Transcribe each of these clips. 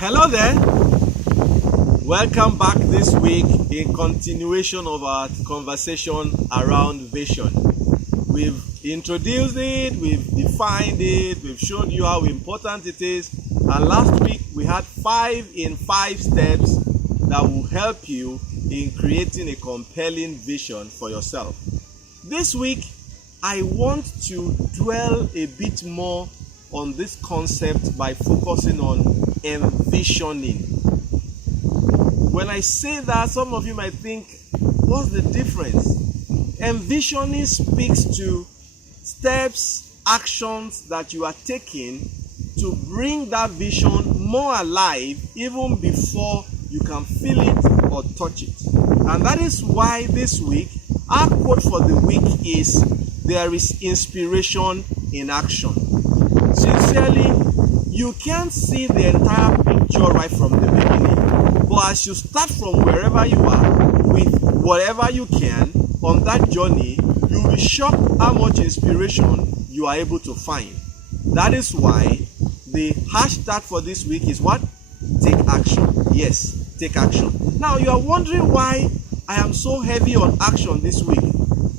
Hello there. Welcome back this week in continuation of our conversation around vision. We've introduced it, we've defined it, we've shown you how important it is, and last week we had 5 in 5 steps that will help you in creating a compelling vision for yourself. This week I want to dwell a bit more on this concept by focusing on envisioning. When I say that, some of you might think, what's the difference? Envisioning speaks to steps, actions that you are taking to bring that vision more alive even before you can feel it or touch it. And that is why this week, our quote for the week is, "There is inspiration in action." Sincerely, you can't see the entire picture right from the beginning, but as you start from wherever you are with whatever you can on that journey, you'll be shocked how much inspiration you are able to find. That is why the hashtag for this week is what? Take action. Yes, take action. Now you are wondering why I am so heavy on action this week.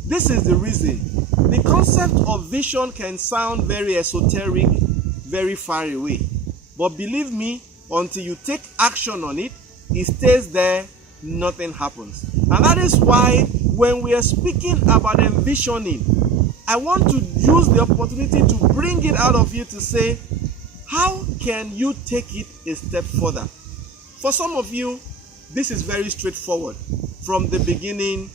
This is the reason. The concept of vision can sound very esoteric, very far away. But believe me, until you take action on it, it stays there, nothing happens. And that is why when we are speaking about envisioning, I want to use the opportunity to bring it out of you to say, how can you take it a step further? For some of you, this is very straightforward. From the beginning,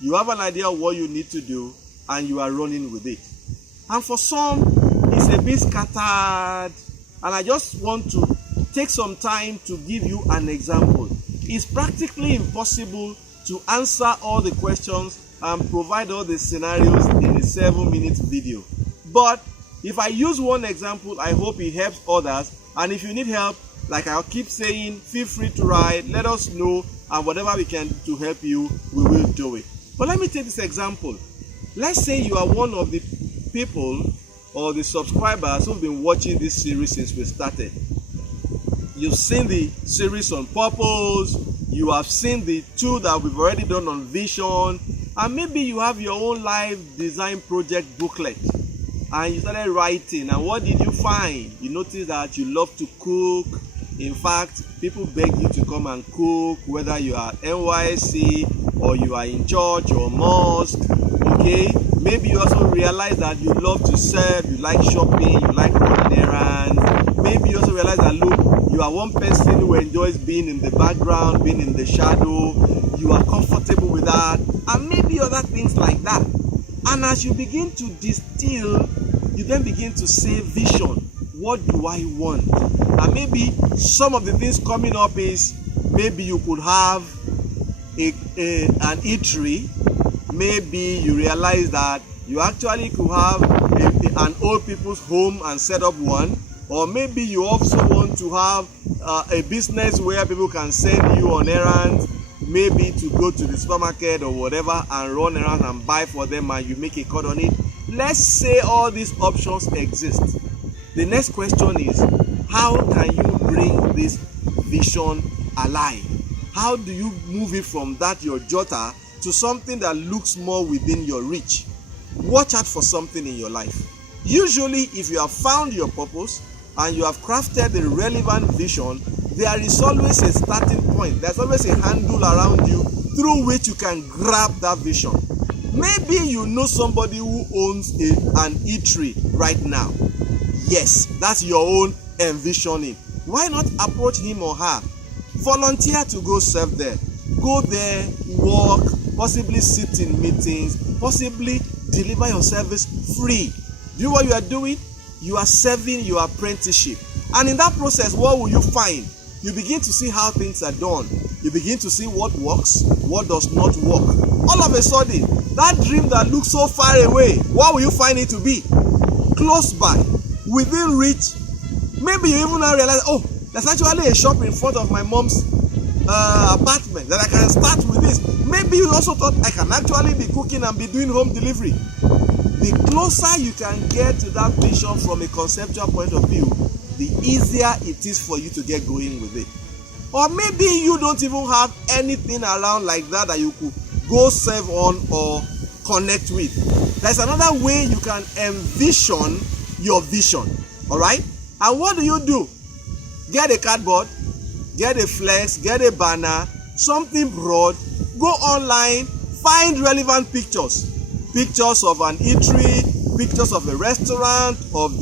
you have an idea of what you need to do and you are running with it. And for some, it's a bit scattered, and I just want to take some time to give you an example. It's practically impossible to answer all the questions and provide all the scenarios in a 7-minute video. But if I use one example, I hope it helps others. And if you need help, like I'll keep saying, feel free to write, let us know, and whatever we can to help you, we will do it. But let me take this example. Let's say you are one of the people or the subscribers who've been watching this series since we started. You've seen the series on purpose, you have seen the 2 that we've already done on vision, and maybe you have your own live design project booklet and you started writing, and what did you find? You noticed that you love to cook. In fact, people beg you to come and cook, whether you are NYC or you are in church or mosque. Okay, maybe you also realize that you love to serve, you like shopping, you like running errands. Maybe you also realize that, look, you are one person who enjoys being in the background, being in the shadow, you are comfortable with that, and maybe other things like that. And as you begin to distill, you then begin to say vision. What do I want? And maybe some of the things coming up is, maybe you could have an eatery. Maybe you realize that you actually could have an old people's home and set up one. Or maybe you also want to have a business where people can send you on errands, maybe to go to the supermarket or whatever and run around and buy for them, and you make a cut on it. Let's say all these options exist. The next question is, how can you bring this vision alive? How do you move it from that your jotter to something that looks more within your reach? Watch out for something in your life. Usually, if you have found your purpose and you have crafted the relevant vision, there is always a starting point. There's always a handle around you through which you can grab that vision. Maybe you know somebody who owns an eatery right now. Yes, that's your own envisioning. Why not approach him or her? Volunteer to go serve there. Go there, work, possibly sit in meetings, possibly deliver your service free. Do you know what you are doing? You are serving your apprenticeship. And in that process, what will you find? You begin to see how things are done. You begin to see what works, what does not work. All of a sudden, that dream that looks so far away, what will you find it to be? Close by, within reach. Maybe you even now realize, oh, there's actually a shop in front of my mom's apartment that I can start with this. Maybe you also thought I can actually be cooking and be doing home delivery. The closer you can get to that vision from a conceptual point of view, the easier it is for you to get going with it. Or maybe you don't even have anything around like that you could go serve on or connect with. There's another way you can envision your vision. All right? And what do? Get a cardboard, get a flex, get a banner, something broad, go online, find relevant pictures. Pictures of an eatery, pictures of a restaurant, of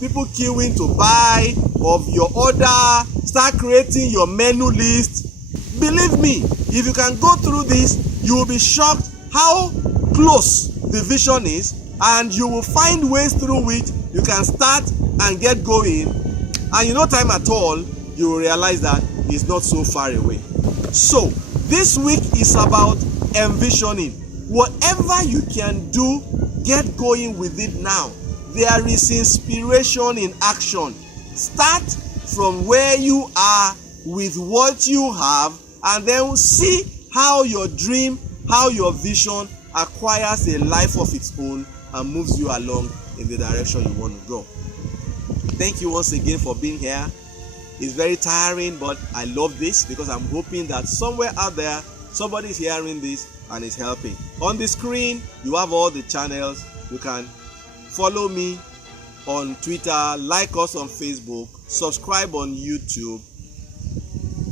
people queuing to buy, of your order. Start creating your menu list. Believe me, if you can go through this, you will be shocked how close the vision is, and you will find ways through which you can start and get going, and in no time at all you will realize that it's not so far away. So this week is about envisioning. Whatever you can do, get going with it now. There is inspiration in action. Start from where you are with what you have, and then see how your dream, how your vision acquires a life of its own and moves you along in the direction you want to go. Thank you once again for being here. It's very tiring, but I love this because I'm hoping that somewhere out there somebody is hearing this and is helping. On the screen you have all the channels. You can follow me on Twitter, like us on Facebook, subscribe on YouTube,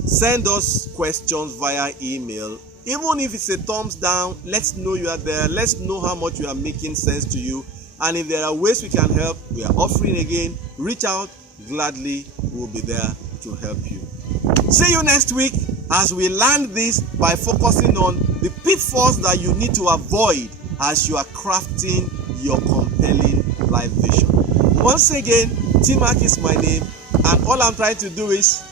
send us questions via email. Even if it's a thumbs down, let's know you are there. Let's know how much we are making sense to you. And if there are ways we can help, we are offering again. Reach out, gladly we'll be there to help you. See you next week as we land this by focusing on the pitfalls that you need to avoid as you are crafting your compelling life vision. Once again, T-Mac is my name, and all I'm trying to do is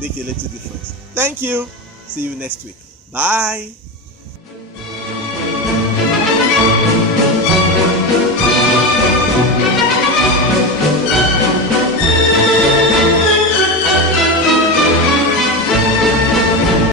make a little difference. Thank you. See you next week. Bye.